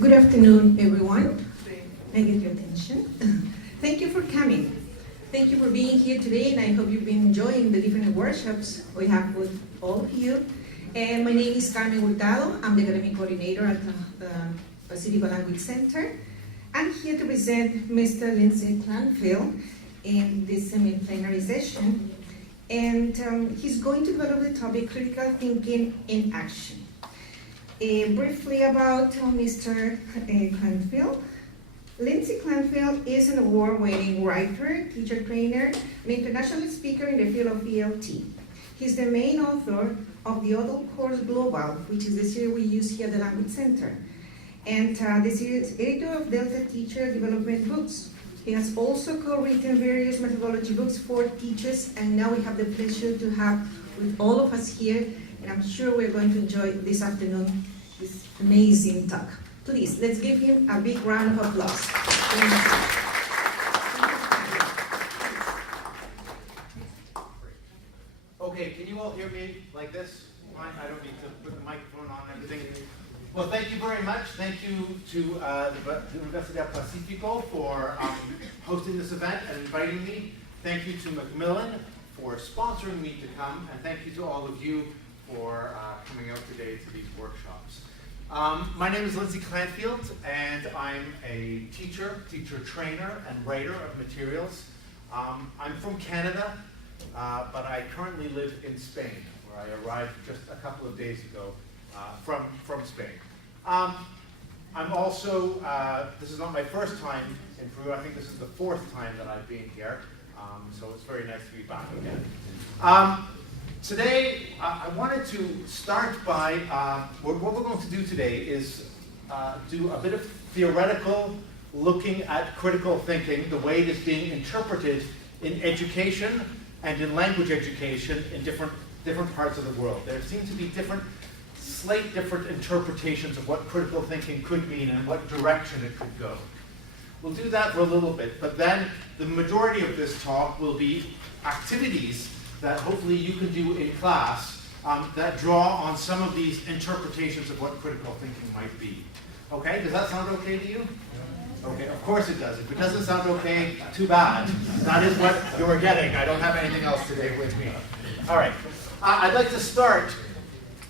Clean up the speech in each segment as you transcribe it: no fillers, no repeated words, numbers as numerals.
Good afternoon, everyone. May I get your attention? Thank you for coming. Thank you for being here today, and I hope you've been enjoying the different workshops we have with all of you. And my name is Carmen Hurtado. I'm the academic coordinator at the Pacific Language Center. I'm here to present Mr. Lindsay Clandfield in this semi-plenary session. And he's going to develop the topic, critical thinking in action. Briefly about Mr. Clandfield. Lindsay Clandfield is an award-winning writer, teacher trainer, and international speaker in the field of ELT. He's the main author of the adult course Global, which is the series we use here at the Language Center, and the series editor of Delta Teacher Development Books. He has also co-written various methodology books for teachers, and now we have the pleasure to have with all of us here, and I'm sure we're going to enjoy this afternoon, this amazing talk. Please, let's give him a big round of applause. Okay, can you all hear me like this? Fine, I don't need to put the microphone on and everything. Well, thank you very much. Thank you to the Universidad Pacifico for hosting this event and inviting me. Thank you to Macmillan for sponsoring me to come, and thank you to all of you for coming out today to these workshops. My name is Lindsay Clandfield, and I'm a teacher trainer, and writer of materials. I'm from Canada, but I currently live in Spain, where I arrived just a couple of days ago from Spain. I'm also, this is not my first time in Peru. I think this is the fourth time that I've been here, so it's very nice to be back again. Today, I wanted to start by, what we're going to do today is do a bit of theoretical looking at critical thinking, the way it is being interpreted in education and in language education in different parts of the world. There seem to be different interpretations of what critical thinking could mean and what direction it could go. We'll do that for a little bit, but then the majority of this talk will be activities that hopefully you can do in class that draw on some of these interpretations of what critical thinking might be. Okay, does that sound okay to you? Okay, of course it does. If it doesn't sound okay, too bad. That is what you're getting. I don't have anything else today with me. All right, I'd like to start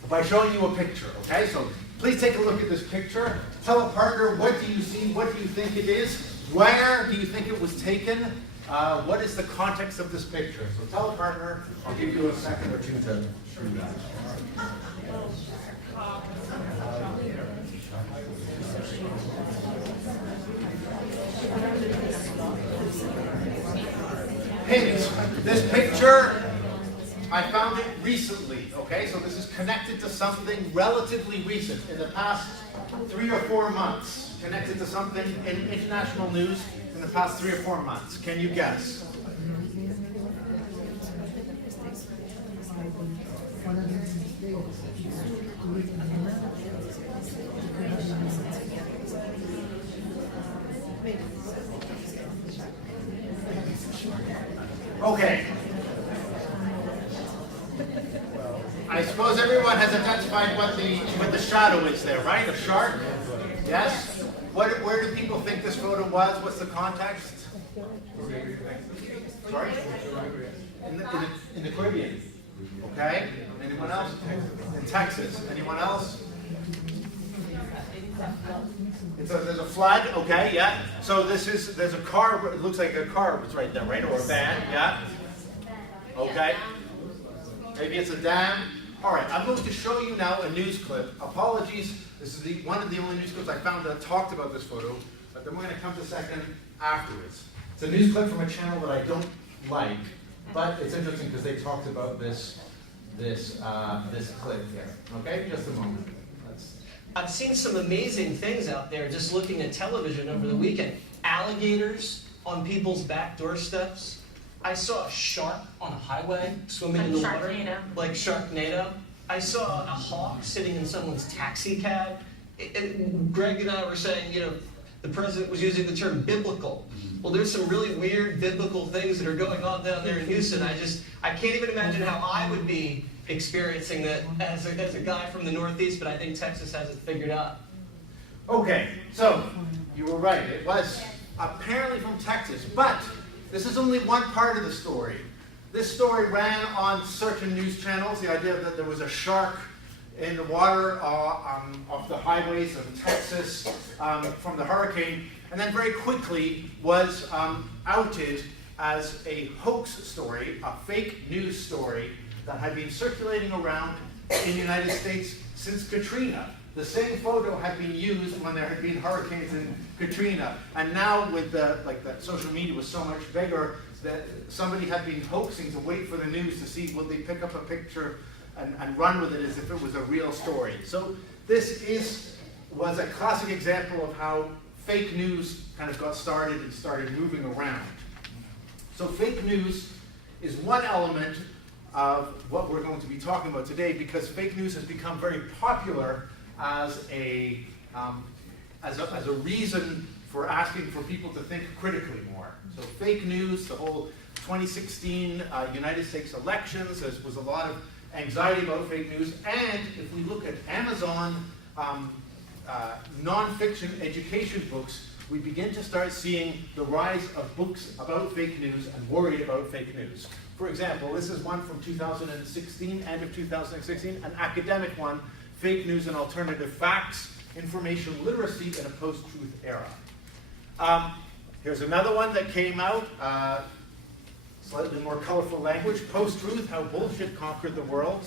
by showing you a picture, okay? So please take a look at this picture. Tell a partner, what do you see? What do you think it is? Where do you think it was taken? What is the context of this picture? So tell a partner. I'll give you a second or two to show that. Hint, this picture, I found it recently, okay? So this is connected to something relatively recent, in the past 3 or 4 months, connected to something in international news in the past 3 or 4 months. Can you guess? Okay. I suppose everyone has identified what the shadow is there, right? A shark? Yes? Where do people think this photo was? What's the context? Sorry? In the Caribbean. Okay? Anyone else? In Texas. Anyone else? There's a flag, okay, yeah. So there's a car, it looks like a car was right there, right? Or a van, yeah? Okay. Maybe it's a dam. All right, I'm going to show you now a news clip. Apologies, this is one of the only news clips I found that talked about this photo, but then we're going to come to the second afterwards. It's a news clip from a channel that I don't like, but it's interesting because they talked about this clip here. Okay, just a moment. I've seen some amazing things out there just looking at television over the weekend. Alligators on people's back doorsteps. I saw a shark on a highway swimming in the water. Like Sharknado. I saw a hawk sitting in someone's taxi cab. Greg and I were saying, the president was using the term biblical. Well, there's some really weird biblical things that are going on down there in Houston. I can't even imagine how I would be experiencing that as a guy from the Northeast, but I think Texas has it figured out. Okay, so you were right. It was apparently from Texas, but this is only one part of the story. This story ran on certain news channels, the idea that there was a shark in the water off the highways of Texas from the hurricane, and then very quickly was outed as a hoax story, a fake news story that had been circulating around in the United States since Katrina. The same photo had been used when there had been hurricanes in Katrina, and now with the social media was so much bigger that somebody had been hoaxing to wait for the news to see would they pick up a picture and run with it as if it was a real story. So this was a classic example of how fake news kind of got started and started moving around. So fake news is one element of what we're going to be talking about today, because fake news has become very popular as a reason for asking for people to think critically more. So fake news, the whole 2016 United States elections, there was a lot of anxiety about fake news. And if we look at Amazon non-fiction education books, we begin to start seeing the rise of books about fake news and worry about fake news. For example, this is one from 2016, end of 2016, an academic one, Fake News and Alternative Facts, Information Literacy in a Post-Truth Era. Here's another one that came out, slightly more colorful language, Post-Truth, How Bullshit Conquered the World.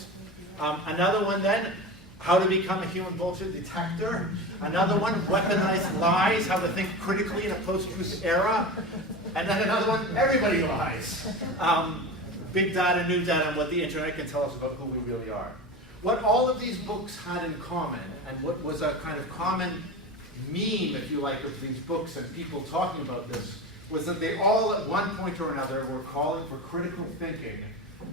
Another one then, How to Become a Human Bullshit Detector. Another one, Weaponized Lies, How to Think Critically in a Post-Truth Era. And then another one, Everybody Lies. Big data, new data, and what the internet can tell us about who we really are. What all of these books had in common, and what was a kind of common meme, if you like, of these books and people talking about this, was that they all at one point or another were calling for critical thinking,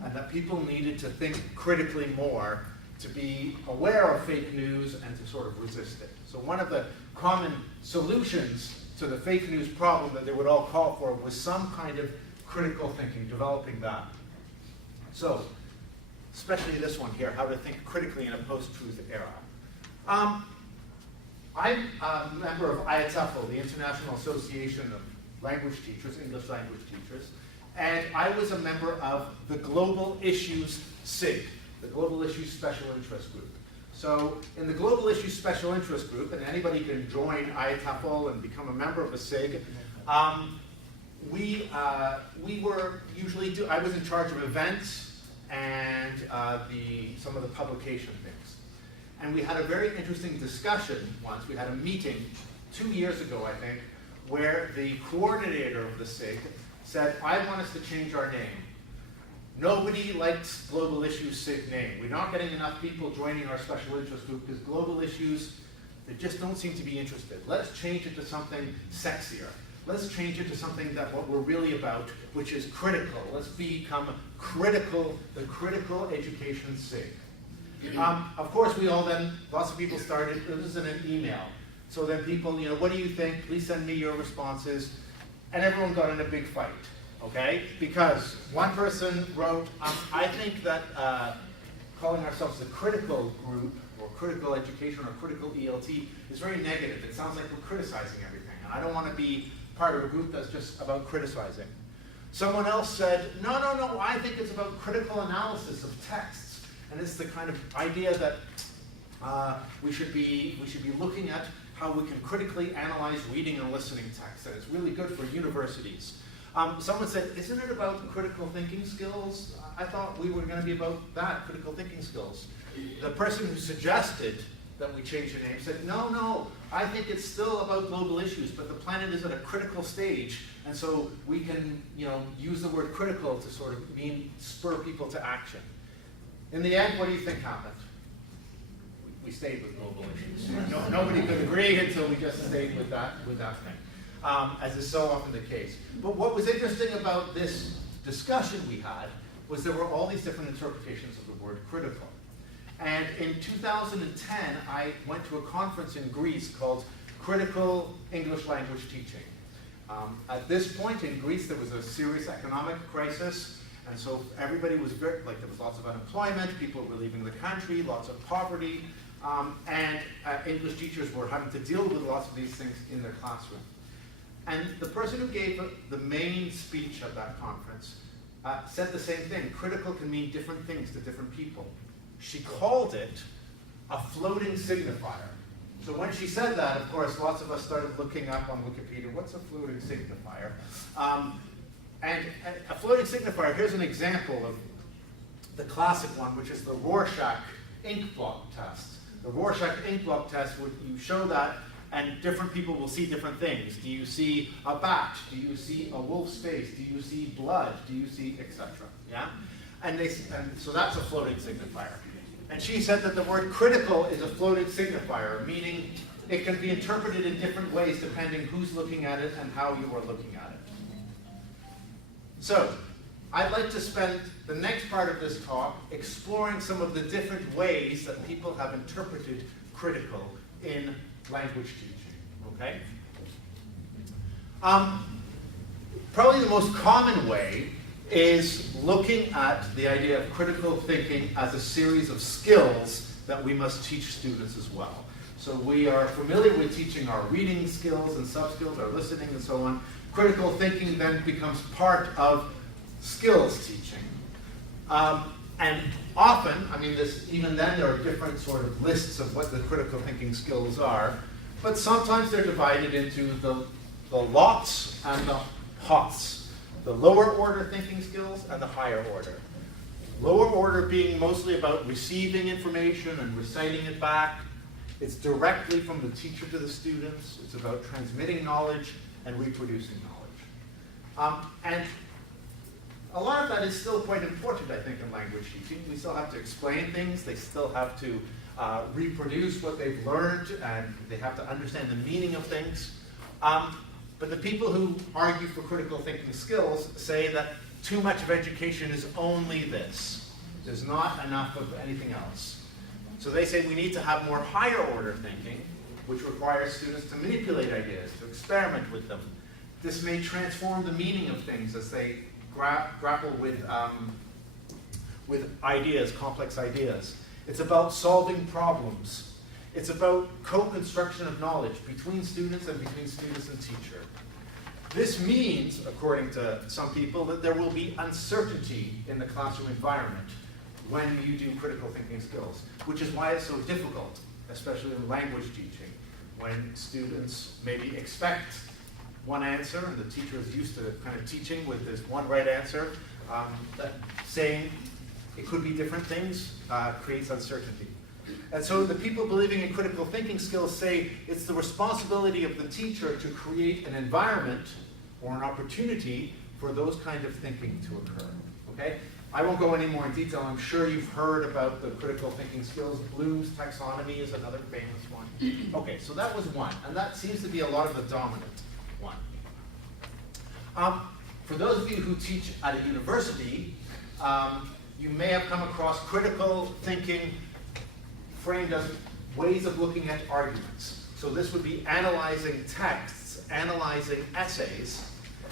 and that people needed to think critically more to be aware of fake news and to sort of resist it. So one of the common solutions to the fake news problem that they would all call for was some kind of critical thinking, developing that. So, especially this one here, how to think critically in a post-truth era. I'm a member of IATEFL, the International Association of Language Teachers, English Language Teachers, and I was a member of the Global Issues SIG, the Global Issues Special Interest Group. So in the Global Issues Special Interest Group, and anybody can join IATEFL and become a member of the SIG, we were usually I was in charge of events and some of the publication things. And we had a very interesting discussion once. We had a meeting 2 years ago, I think, where the coordinator of the SIG said, I want us to change our name. Nobody likes Global Issues SIG name. We're not getting enough people joining our special interest group because global issues, they just don't seem to be interested. Let's change it to something sexier. Let's change it to something that what we're really about, which is critical. Let's become critical, the critical education SIG. Of course, we all then, lots of people started, this is in an email. So then people, what do you think? Please send me your responses. And everyone got in a big fight, okay? Because one person wrote, I think that calling ourselves the critical group, or critical education, or critical ELT, is very negative. It sounds like we're criticizing everything. And I don't want to be part of a group that's just about criticizing. Someone else said, no, I think it's about critical analysis of texts. And it's the kind of idea that we should be looking at how we can critically analyze reading and listening texts, and it's really good for universities. Someone said, isn't it about critical thinking skills? I thought we were going to be about that, critical thinking skills. The person who suggested that we change the name said, no, I think it's still about global issues, but the planet is at a critical stage, and so we can use the word critical to sort of spur people to action. In the end, what do you think happened? We stayed with global issues. Nobody could agree until we just stayed with that thing, as is so often the case. But what was interesting about this discussion we had was there were all these different interpretations of the word critical. And in 2010, I went to a conference in Greece called Critical English Language Teaching. At this point in Greece, there was a serious economic crisis. And so everybody was there was lots of unemployment, people were leaving the country, lots of poverty. and English teachers were having to deal with lots of these things in their classroom. And the person who gave the main speech at that conference said the same thing. Critical can mean different things to different people. She called it a floating signifier. So when she said that, of course, lots of us started looking up on Wikipedia, what's a floating signifier? And a floating signifier, here's an example of the classic one, which is the Rorschach ink blot test. The Rorschach ink blot test, you show that, and different people will see different things. Do you see a bat? Do you see a wolf's face? Do you see blood? Do you see, etc.? Yeah? And so that's a floating signifier. And she said that the word critical is a floating signifier, meaning it can be interpreted in different ways depending who's looking at it and how you are looking at it. So, I'd like to spend the next part of this talk exploring some of the different ways that people have interpreted critical in language teaching, okay? Probably the most common way is looking at the idea of critical thinking as a series of skills that we must teach students as well. So we are familiar with teaching our reading skills and sub-skills, our listening and so on. Critical thinking then becomes part of skills teaching. And often, I mean, even then there are different sort of lists of what the critical thinking skills are, but sometimes they're divided into the lots and the hots. The lower order thinking skills and the higher order. Lower order being mostly about receiving information and reciting it back. It's directly from the teacher to the students. It's about transmitting knowledge and reproducing knowledge. And a lot of that is still quite important, I think, in language teaching. We still have to explain things. They still have to reproduce what they've learned, and they have to understand the meaning of things. But the people who argue for critical thinking skills say that too much of education is only this. There's not enough of anything else. So they say we need to have more higher order thinking, which requires students to manipulate ideas, to experiment with them. This may transform the meaning of things as they grapple with ideas, complex ideas. It's about solving problems. It's about co-construction of knowledge between students and between students and teacher. This means, according to some people, that there will be uncertainty in the classroom environment when you do critical thinking skills, which is why it's so difficult, especially in language teaching, when students maybe expect one answer and the teacher is used to kind of teaching with this one right answer, that saying it could be different things creates uncertainty. And so the people believing in critical thinking skills say it's the responsibility of the teacher to create an environment or an opportunity for those kind of thinking to occur. Okay? I won't go any more in detail. I'm sure you've heard about the critical thinking skills. Bloom's taxonomy is another famous one. Okay, so that was one, and that seems to be a lot of the dominant one. For those of you who teach at a university, you may have come across critical thinking framed as ways of looking at arguments. So this would be analyzing texts, analyzing essays,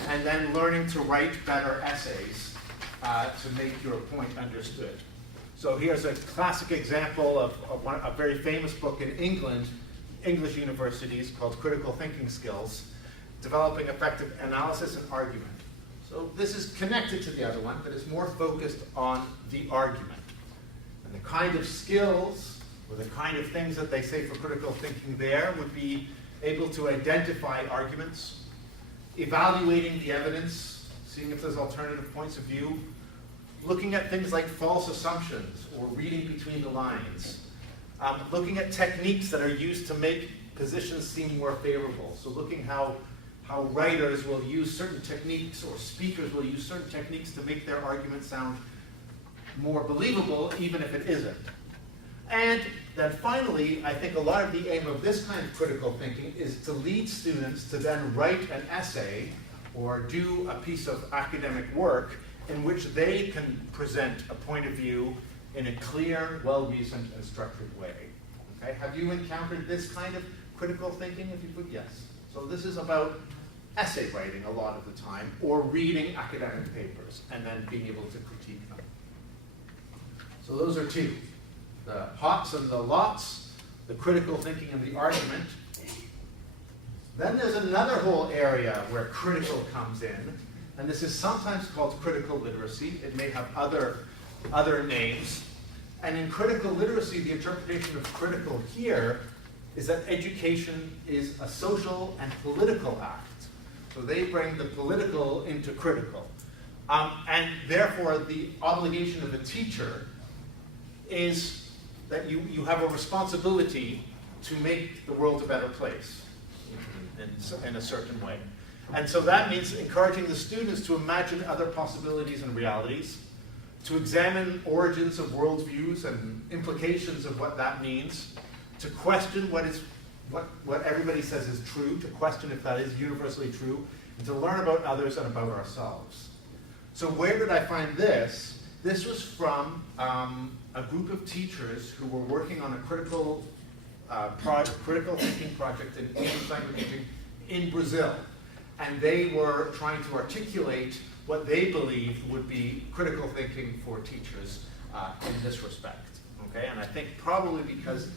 and then learning to write better essays to make your point understood. So here's a classic example of a very famous book in England, English universities, called Critical Thinking Skills, Developing Effective Analysis and Argument. So this is connected to the other one, but it's more focused on the argument. And the kind of skills or the kind of things that they say for critical thinking there would be able to identify arguments, evaluating the evidence, seeing if there's alternative points of view, looking at things like false assumptions or reading between the lines, looking at techniques that are used to make positions seem more favorable. So looking how writers will use certain techniques or speakers will use certain techniques to make their argument sound more believable, even if it isn't. And then finally, I think a lot of the aim of this kind of critical thinking is to lead students to then write an essay or do a piece of academic work in which they can present a point of view in a clear, well-reasoned, and structured way. Okay? Have you encountered this kind of critical thinking? If you could, yes. So this is about essay writing a lot of the time, or reading academic papers and then being able to critique them. So those are two. The hots and the lots. the critical thinking and the argument. Then there's another whole area where critical comes in, and this is sometimes called critical literacy. It may have other names. And in critical literacy, the interpretation of critical here is that education is a social and political act. So they bring the political into critical. And therefore, the obligation of a teacher is that you have a responsibility to make the world a better place in a certain way. And so that means encouraging the students to imagine other possibilities and realities, to examine origins of worldviews and implications of what that means, to question what everybody says is true, to question if that is universally true, and to learn about others and about ourselves. So where did I find this? This was from a group of teachers who were working on a critical thinking project in English language teaching in Brazil. And they were trying to articulate what they believed would be critical thinking for teachers in this respect. Okay? And I think probably because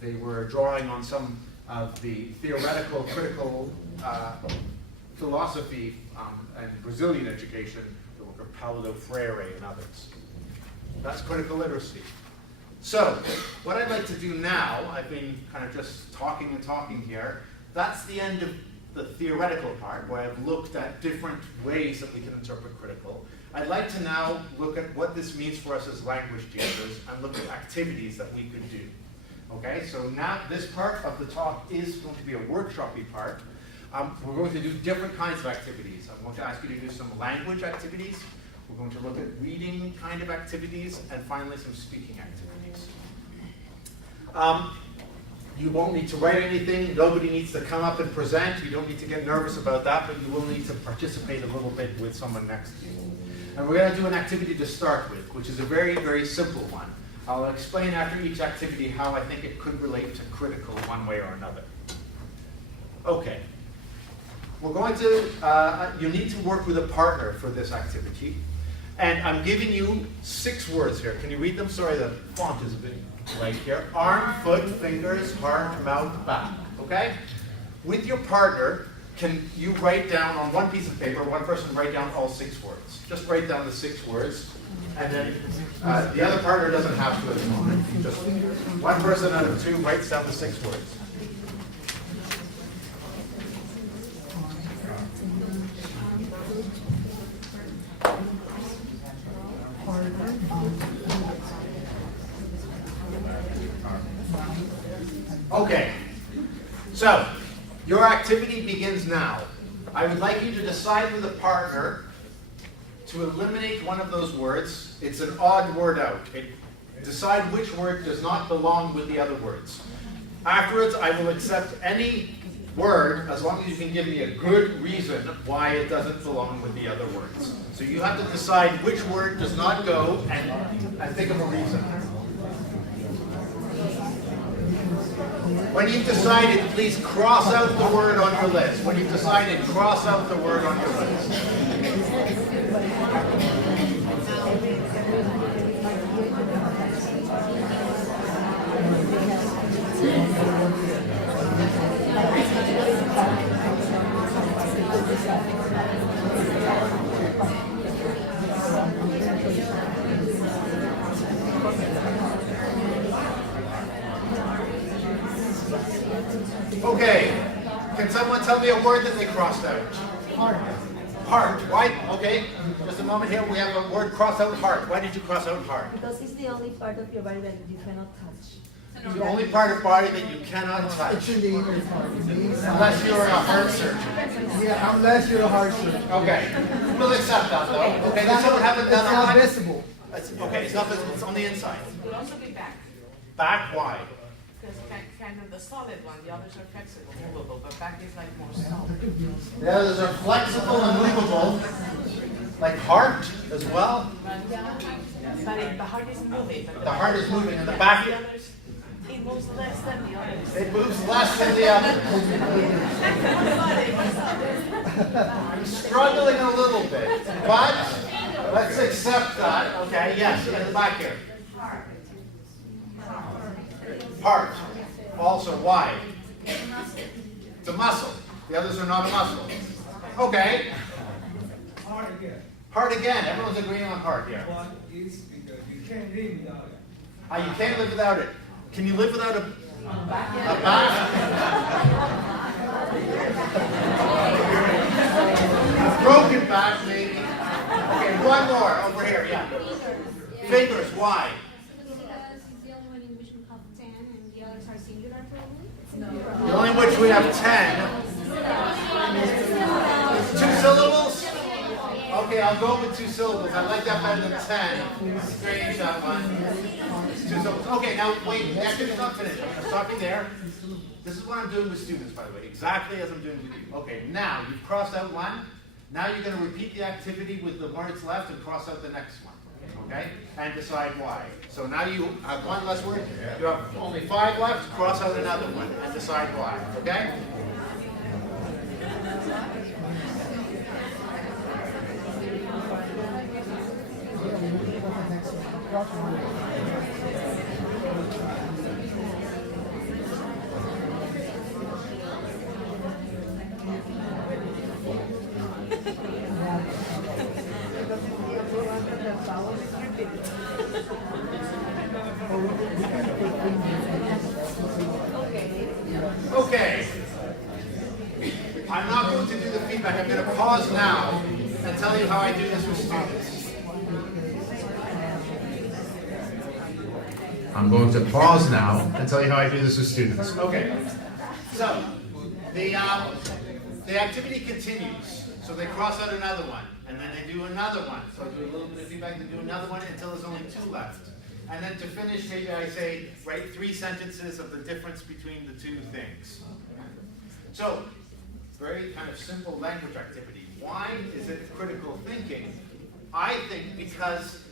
they were drawing on some of the theoretical critical philosophy and Brazilian education, the work of Paulo Freire and others. That's critical literacy. So, what I'd like to do now, I've been kind of just talking and talking here, that's the end of the theoretical part, where I've looked at different ways that we can interpret critical. I'd like to now look at what this means for us as language teachers and look at activities that we could do. Okay, so now this part of the talk is going to be a workshop-y part. We're going to do different kinds of activities. I'm going to ask you to do some language activities. We're going to look at reading kind of activities, and finally some speaking activities. You won't need to write anything. Nobody needs to come up and present. You don't need to get nervous about that, but you will need to participate a little bit with someone next to you. And we're going to do an activity to start with, which is a very, very simple one. I'll explain after each activity how I think it could relate to critical one way or another. Okay. We're going to, you need to work with a partner for this activity. And I'm giving you 6 words here. Can you read them? Sorry, the font is a bit light here. Arm, foot, fingers, heart, mouth, back. Okay? With your partner, can you write down on one piece of paper, one person write down all 6 words. Just write down the 6 words. And then the other partner doesn't have to at the moment. Just one person out of 2 writes down the 6 words. Okay, so your activity begins now. I would like you to decide with a partner to eliminate one of those words. It's an odd word out. Decide which word does not belong with the other words. Afterwards, I will accept any word as long as you can give me a good reason why it doesn't belong with the other words. So you have to decide which word does not go and think of a reason. When you've decided, please cross out the word on your list. When you've decided, cross out the word on your list. Okay, can someone tell me a word that they crossed out? Heart. Heart, why? Okay, just a moment here, we have a word crossed out, heart. Why did you cross out heart? Because it's the only part of your body that you cannot touch. The only part of body that you cannot touch. It's in the inner part. Unless you're a heart surgeon. Yeah, unless you're a heart surgeon. Okay, we'll accept that though. Okay, does someone have It's another not one? visible. Okay, it's not visible, it's on the inside. It could also be back, Back, why? because kind of the solid one, the others are flexible, movable, but back is like more solid. The others are flexible and movable, like heart as well. But the heart is moving. But The heart is moving, and the back, the others, it moves less than the others. it moves less than the other. I'm struggling a little bit, but let's accept that. Okay, yes, in the back here. Heart. Also, why? It's a muscle. The others are not a muscle. Okay. Hard again. Heart again. Everyone's agreeing on heart here. But it's because you can't live without it. You can't live without it. Can you live without a back? A broken back, maybe. Okay, one more over here. Yeah. Fingers. Why? Because it's the only one in which we have 10 and the others are singular probably. The only which we have 10. 2 syllables? Okay, I'll go with 2 syllables. I like that better than 10. Strange, that one. 2 syllables. Okay, now wait, the activity's not finished. I'm stopping there. This is what I'm doing with students, by the way. Exactly as I'm doing with you. Okay, now you've crossed out one. Now you're going to repeat the activity with the words left and cross out the next one. Okay? And decide why. So now you have one less word. You have only 5 left. Cross out another one and decide why. Okay? Okay. I'm not going to do the feedback. I'm going to pause now and tell you how I do this with students. I'm going to pause now and tell you how I do this with students. Okay. So, the activity continues. So they cross out another one, and then they do another one. So I do a little bit of feedback, they do another one until there's only 2 left. And then to finish, maybe I say, write 3 sentences of the difference between the 2 things. So, very kind of simple language activity. Why is it critical thinking? I think because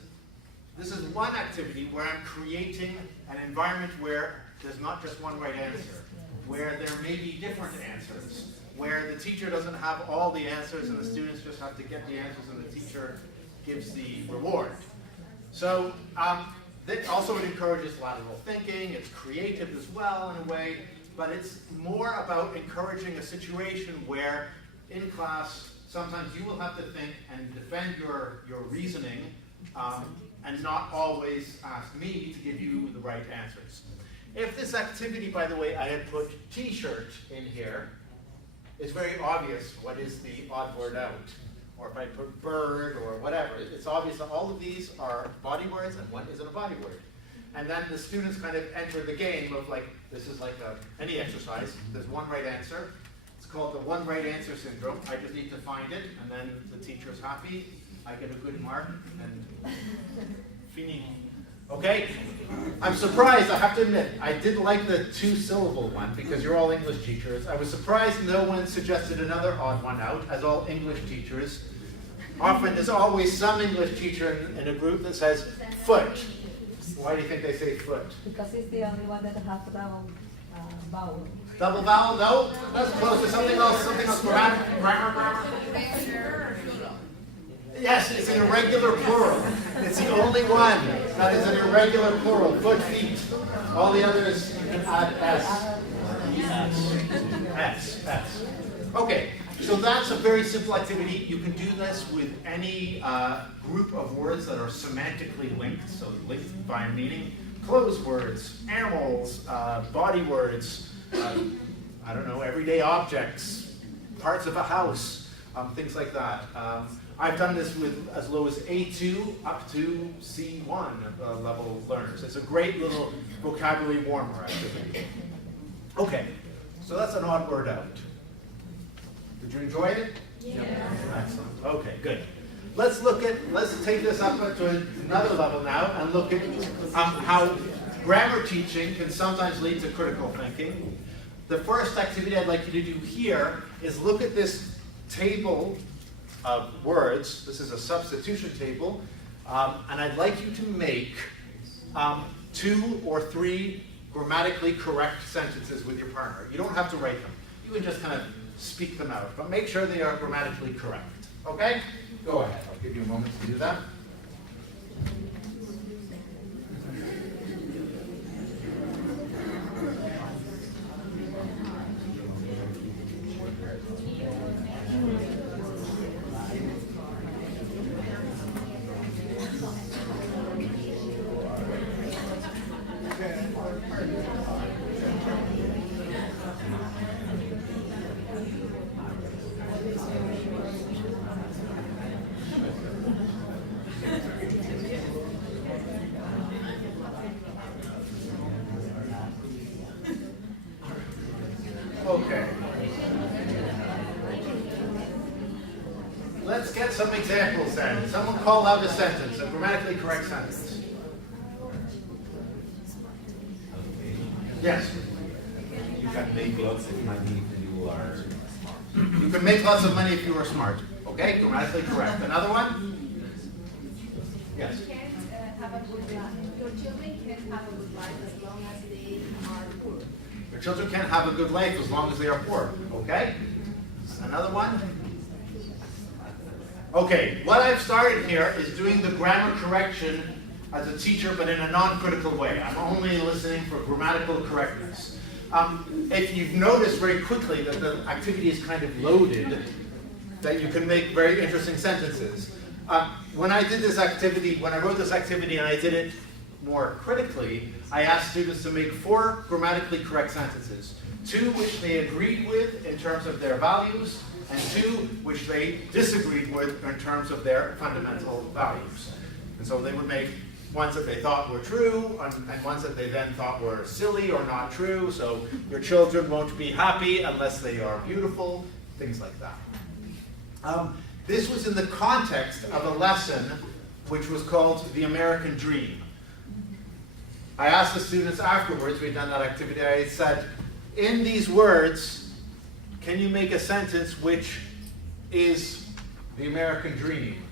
this is one activity where I'm creating an environment where there's not just one right answer, where there may be different answers, where the teacher doesn't have all the answers and the students just have to get the answers and the teacher gives the reward. So, also it encourages lateral thinking, it's creative as well in a way, but it's more about encouraging a situation where in class sometimes you will have to think and defend your reasoning and not always ask me to give you the right answers. If this activity, by the way, I had put t-shirt in here, it's very obvious what is the odd word out. Or if I put bird or whatever, it's obvious that all of these are body words and one isn't a body word. And then the students kind of enter the game of like, this is like any exercise, there's one right answer. It's called the one right answer syndrome. I just need to find it, and then the teacher's happy, I get a good mark, and fini. Okay? I'm surprised, I have to admit, I did like the 2-syllable one because you're all English teachers. I was surprised no one suggested another odd one out, as all English teachers. Often there's always some English teacher in a group that says foot. Why do you think they say foot? Because it's the only one that has double vowel. Double vowel? No? That's close to something else. Something else. Grammar. Yes, it's an irregular plural. It's the only one that is an irregular plural. Foot, feet. All the others you can add S. Okay, so that's a very simple activity. You can do this with any group of words that are semantically linked, so linked by meaning. Clothes words, animals, body words, I don't know, everyday objects, parts of a house, things like that. I've done this with as low as A2 up to C1 level learners. It's a great little vocabulary warmer activity. Okay, so that's an odd word out. Did you enjoy it? Yeah. Excellent. Okay, good. Let's take this up to another level now and look at how grammar teaching can sometimes lead to critical thinking. The first activity I'd like you to do here is look at this table of words. This is a substitution table, and I'd like you to make 2 or 3 grammatically correct sentences with your partner. You don't have to write them. You can just kind of speak them out, but make sure they are grammatically correct. Okay? Go ahead. I'll give you a moment to do that. examples then. Someone call out a sentence, a grammatically correct sentence. Yes. You can make lots of money if you are smart. You can make lots of money if you are smart. Okay, grammatically correct. Another one? Yes. You can't have a good life. Your children can't have a good life as long as they are poor. Your children can't have a good life as long as they are poor. Okay? Another one? Okay, what I've started here is doing the grammar correction as a teacher, but in a non-critical way. I'm only listening for grammatical correctness. If you've noticed very quickly that the activity is kind of loaded, that you can make very interesting sentences. When I did this activity, when I wrote this activity and I did it more critically, I asked students to make 4 grammatically correct sentences. 2 which they agreed with in terms of their values, and 2 which they disagreed with in terms of their fundamental values. And so they would make ones that they thought were true, and ones that they then thought were silly or not true. So your children won't be happy unless they are beautiful, things like that. This was in the context of a lesson which was called The American Dream. I asked the students afterwards, we'd done that activity, I said, in these words, can you make a sentence which is the American dream?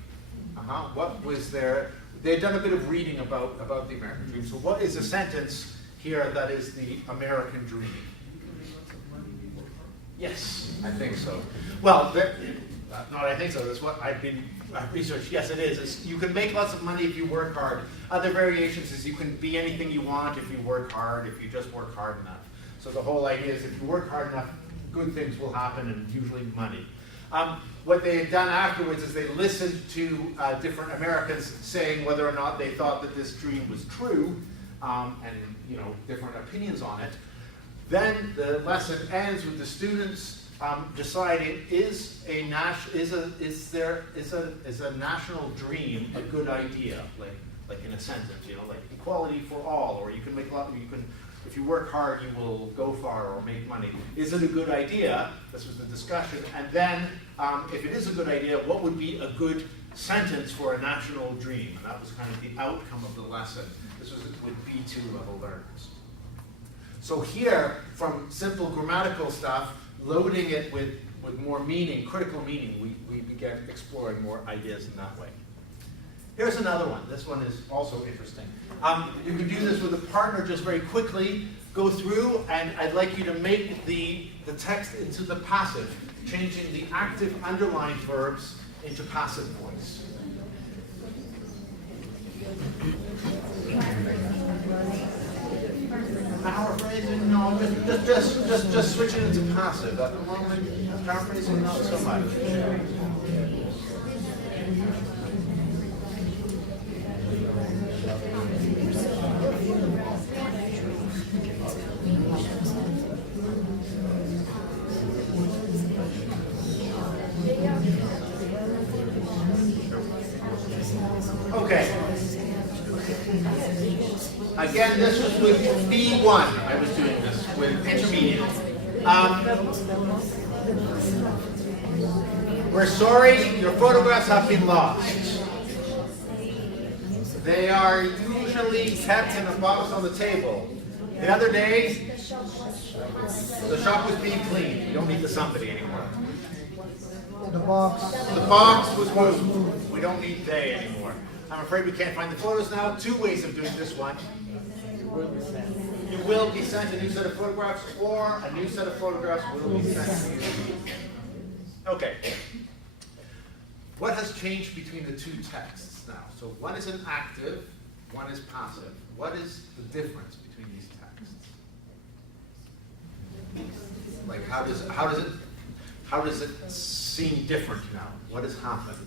What was there? They'd done a bit of reading about the American dream. So what is a sentence here that is the American dream? Yes, I think so. Well, not I think so. That's what I've researched. Yes, it is. You can make lots of money if you work hard. Other variations is you can be anything you want if you work hard, if you just work hard enough. So the whole idea is if you work hard enough, good things will happen, and usually money. What they had done afterwards is they listened to different Americans saying whether or not they thought that this dream was true, and different opinions on it. Then the lesson ends with the students deciding is a national dream a good idea, like in a sentence, like equality for all, or you can make a lot. If you work hard, you will go far or make money. Is it a good idea? This was the discussion. And then, if it is a good idea, what would be a good sentence for a national dream? And that was kind of the outcome of the lesson. This was with B2 level learners. So here, from simple grammatical stuff, loading it with more meaning, critical meaning, we began exploring more ideas in that way. Here's another one. This one is also interesting. You can do this with a partner just very quickly. Go through, and I'd like you to make the text into the passive, changing the active underlined verbs into passive voice. Paraphrasing, no, just switching it to passive. At the moment, paraphrasing, not so much. Okay. Again, this was with B1. I was doing this with intermediate. We're sorry, your photographs have been lost. They are usually kept in a box on the table. The other day, the shop was being cleaned. You don't need the somebody anymore. The box was moved. We don't need they anymore. I'm afraid we can't find the photos now. 2 ways of doing this one. You will be sent a new set of photographs, or a new set of photographs will be sent to you. Okay. What has changed between the 2 texts now? So one is an active, one is passive. What is the difference between these texts? Like how does it seem different now? What has happened?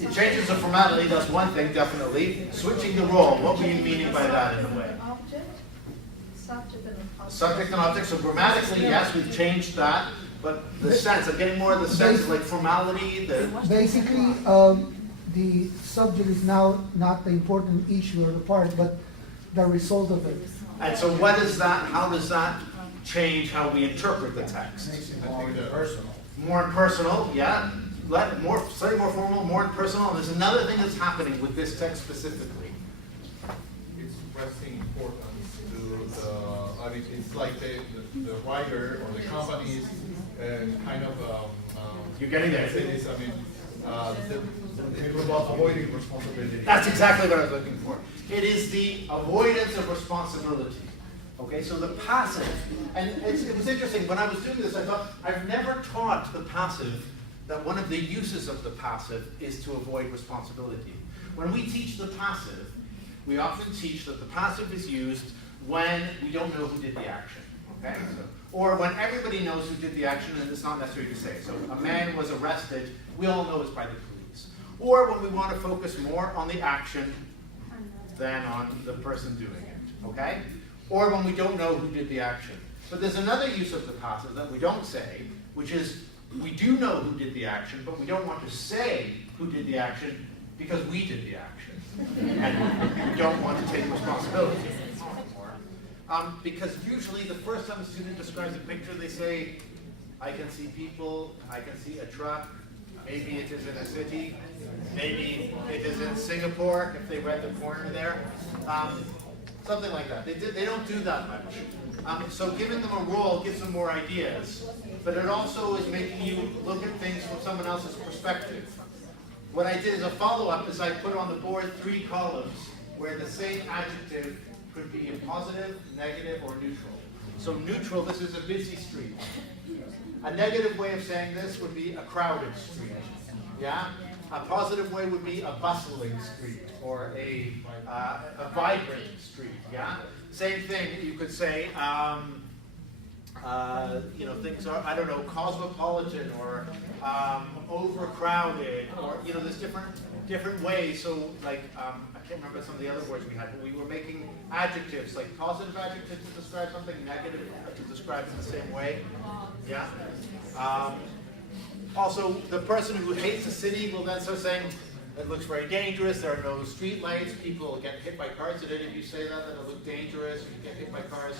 It changes the formality, that's one thing, definitely. Switching the role, what were you meaning by that in a way? Subject and object, so grammatically, yes, we've changed that, but the sense, I'm getting more of the sense of like formality, Basically, the subject is now not the important issue or the part, but the result of it. And so what is that, how does that change how we interpret the text. Makes it more personal. More impersonal, yeah. Slightly more formal, more impersonal. And there's another thing that's happening with this text specifically. It's expressing importance to the, I mean, it's like the writer or the company is kind of, You're getting there. I mean, it was about avoiding responsibility. That's exactly what I was looking for. It is the avoidance of responsibility. Okay, so the passive, and it was interesting, when I was doing this, I thought, I've never taught the passive that one of the uses of the passive is to avoid responsibility. When we teach the passive, we often teach that the passive is used when we don't know who did the action, okay? Or when everybody knows who did the action and it's not necessary to say. So a man was arrested, we all know it's by the police. Or when we want to focus more on the action than on the person doing it, okay? Or when we don't know who did the action. But there's another use of the passive that we don't say, which is we do know who did the action, but we don't want to say who did the action because we did the action. And we don't want to take responsibility. Because usually the first time a student describes a picture, they say, I can see people, I can see a truck, maybe it is in a city, maybe it is in Singapore, if they read the corner there. Something like that. They don't do that much. So giving them a role gives them more ideas, but it also is making you look at things from someone else's perspective. What I did as a follow-up is I put on the board 3 columns where the same adjective could be a positive, negative, or neutral. So neutral, this is a busy street. A negative way of saying this would be a crowded street. Yeah? A positive way would be a bustling street or a vibrant street. Yeah. Same thing. You could say, things are, I don't know, cosmopolitan or overcrowded, or there's different ways. So like I can't remember some of the other words we had, but we were making adjectives, like positive adjectives to describe something, negative to describe it in the same way. Yeah. Also, the person who hates the city will then start saying, it looks very dangerous, there are no street lights, people get hit by cars. Did any of you say that it looked dangerous, you get hit by cars?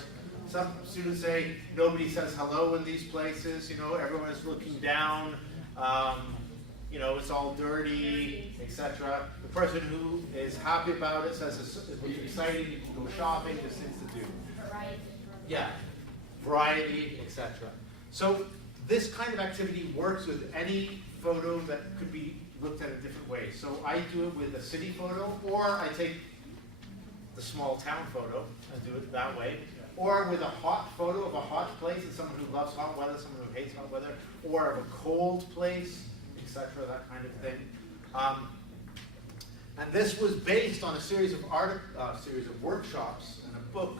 Some students say, nobody says hello in these places, everyone is looking down, it's all dirty, etc. The person who is happy about it says it's exciting, you can go shopping, there's things to do. Variety. Yeah, variety, etc. So this kind of activity works with any photo that could be looked at a different way. So I do it with a city photo, or I take the small town photo and do it that way, or with a hot photo of a hot place and someone who loves hot weather, someone who hates hot weather, or of a cold place, etc., that kind of thing. And this was based on a series of workshops and a book.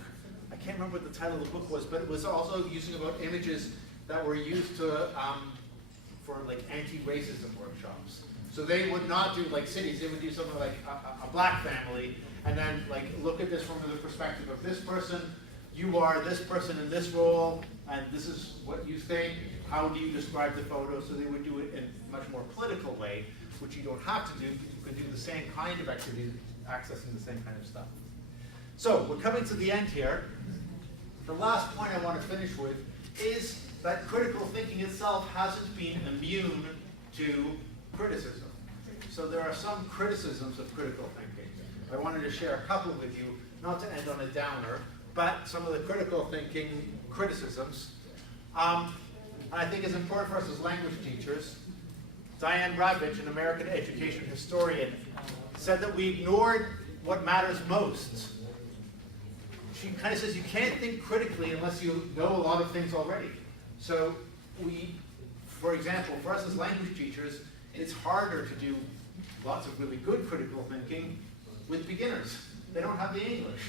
I can't remember what the title of the book was, but it was also using about images that were used to for like anti-racism workshops. So they would not do like cities, they would do something like a black family, and then like look at this from the perspective of this person. You are this person in this role, and this is what you think. How do you describe the photo? So they would do it in a much more political way, which you don't have to do. You could do the same kind of activity, accessing the same kind of stuff. So we're coming to the end here. The last point I want to finish with is that critical thinking itself hasn't been immune to criticism. So there are some criticisms of critical thinking. I wanted to share a couple with you, not to end on a downer, but some of the critical thinking criticisms. I think it's important for us as language teachers. Diane Ravitch, an American education historian, said that we ignored what matters most. She kind of says you can't think critically unless you know a lot of things already. So for example, for us as language teachers, it's harder to do lots of really good critical thinking with beginners. They don't have the English.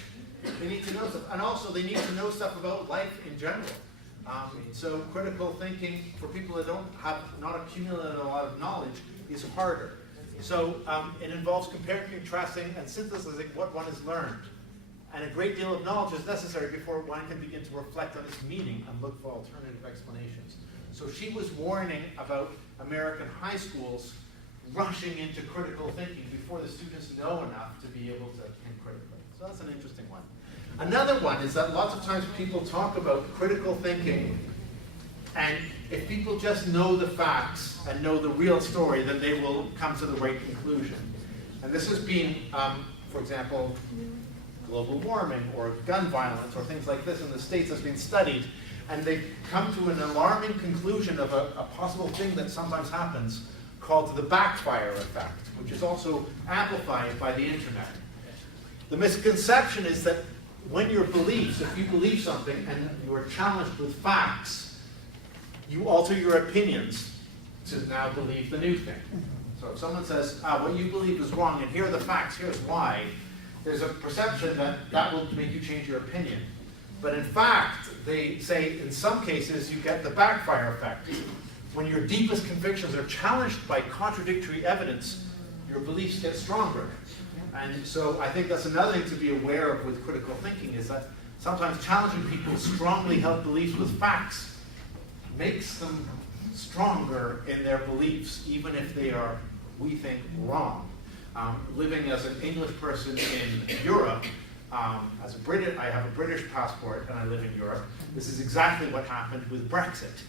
They need to know stuff. And also they need to know stuff about life in general. So critical thinking for people that not accumulated a lot of knowledge is harder. So it involves comparing, contrasting, and synthesizing what one has learned. And a great deal of knowledge is necessary before one can begin to reflect on its meaning and look for alternative explanations. So she was warning about American high schools rushing into critical thinking before the students know enough to be able to think critically. So that's an interesting one. Another one is that lots of times people talk about critical thinking, and if people just know the facts and know the real story, then they will come to the right conclusion. And this has been, for example, global warming or gun violence or things like this in the States has been studied, and they've come to an alarming conclusion of a possible thing that sometimes happens called the backfire effect, which is also amplified by the internet. The misconception is that when your beliefs, if you believe something and you are challenged with facts, you alter your opinions to now believe the new thing. So if someone says, what you believe is wrong, and here are the facts, here's why, there's a perception that that will make you change your opinion. But in fact, they say in some cases you get the backfire effect. When your deepest convictions are challenged by contradictory evidence, your beliefs get stronger. And so I think that's another thing to be aware of with critical thinking, is that sometimes challenging people's strongly held beliefs with facts makes them stronger in their beliefs, even if they are, we think, wrong. Living as an English person in Europe, as a British, I have a British passport and I live in Europe. This is exactly what happened with Brexit.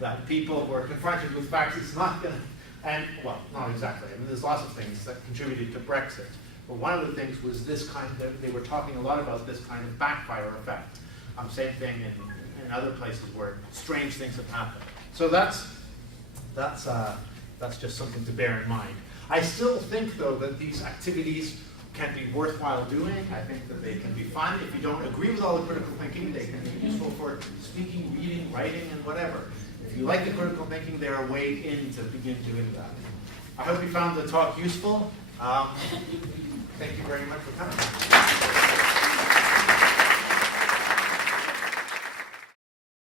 That people were confronted with facts. It's not going to, and well, not exactly. I mean, there's lots of things that contributed to Brexit. But one of the things was this kind of, they were talking a lot about this kind of backfire effect. Same thing in other places where strange things have happened. So that's just something to bear in mind. I still think, though, that these activities can be worthwhile doing. I think that they can be fun. If you don't agree with all the critical thinking, they can be useful for speaking, reading, writing, and whatever. If you like the critical thinking, they're a way in to begin doing that. I hope you found the talk useful. Thank you very much for coming.